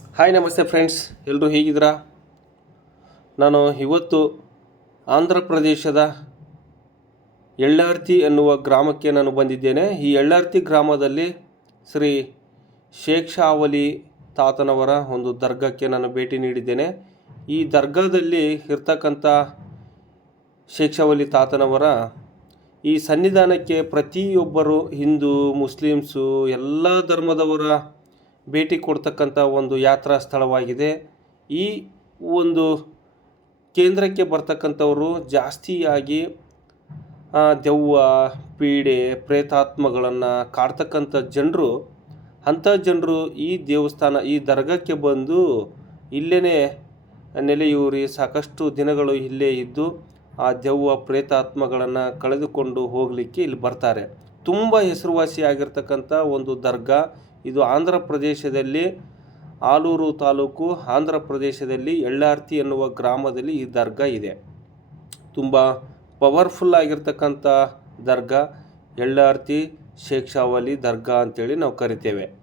Hi ನಮಸ್ತೆ friends ಎಲ್ಲರೂ ಹೇಗಿದ್ದೀರಾ? ನಾನು ಇವತ್ತು ಆಂಧ್ರ ಪ್ರದೇಶದ ಎಳ್ಳಾರ್ತಿ ಎನ್ನುವ ಗ್ರಾಮಕ್ಕೆ ನಾನು ಬಂದಿದ್ದೇನೆ. ಈ ಎಳ್ಳಾರ್ತಿ ಗ್ರಾಮದಲ್ಲಿ ಶ್ರೀ ಶೇಖ್ ಶಾವಲಿ ತಾತನವರ ಒಂದು ದರ್ಗಾಕ್ಕೆ ನಾನು ಭೇಟಿ ನೀಡಿದ್ದೇನೆ. ಈ ದರ್ಗಾದಲ್ಲಿ ಇರ್ತಕ್ಕಂಥ ಶೇಕ್ಷಾವಲಿ ತಾತನವರ ಈ ಸನ್ನಿಧಾನಕ್ಕೆ ಪ್ರತಿಯೊಬ್ಬರು ಹಿಂದೂ, ಮುಸ್ಲಿಮ್ಸು, ಎಲ್ಲ ಧರ್ಮದವರ ಭೇಟಿ ಕೊಡ್ತಕ್ಕಂಥ ಒಂದು ಯಾತ್ರಾ ಸ್ಥಳವಾಗಿದೆ. ಈ ಒಂದು ಕೇಂದ್ರಕ್ಕೆ ಬರ್ತಕ್ಕಂಥವರು ಜಾಸ್ತಿಯಾಗಿ ದೆವ್ವ, ಪೀಡೆ, ಪ್ರೇತಾತ್ಮಗಳನ್ನು ಕಾಡ್ತಕ್ಕಂಥ ಜನರು, ಅಂಥ ಜನರು ಈ ದೇವಸ್ಥಾನ, ಈ ದರ್ಗಾಕ್ಕೆ ಬಂದು ಇಲ್ಲೇ ನೆಲೆಯೂರಿ ಸಾಕಷ್ಟು ದಿನಗಳು ಇಲ್ಲೇ ಇದ್ದು, ಆ ದೆವ್ವ, ಪ್ರೇತಾತ್ಮಗಳನ್ನು ಕಳೆದುಕೊಂಡು ಹೋಗಲಿಕ್ಕೆ ಇಲ್ಲಿ ಬರ್ತಾರೆ. ತುಂಬ ಹೆಸರುವಾಸಿಯಾಗಿರ್ತಕ್ಕಂಥ ಒಂದು ದರ್ಗಾ ಇದು ಆಂಧ್ರ ಪ್ರದೇಶದಲ್ಲಿ ಆಲೂರು ತಾಲೂಕು, ಆಂಧ್ರ ಪ್ರದೇಶದಲ್ಲಿ ಎಳ್ಳಾರ್ತಿ ಎನ್ನುವ ಗ್ರಾಮದಲ್ಲಿ ಈ ದರ್ಗಾ ಇದೆ. ತುಂಬ ಪವರ್ಫುಲ್ ಆಗಿರ್ತಕ್ಕಂಥ ದರ್ಗಾ, ಎಳ್ಳಾರ್ತಿ, ಶೇಖ್ ಶಾವಲಿ ದರ್ಗಾ ಅಂತೇಳಿ ನಾವು ಕರಿತೇವೆ.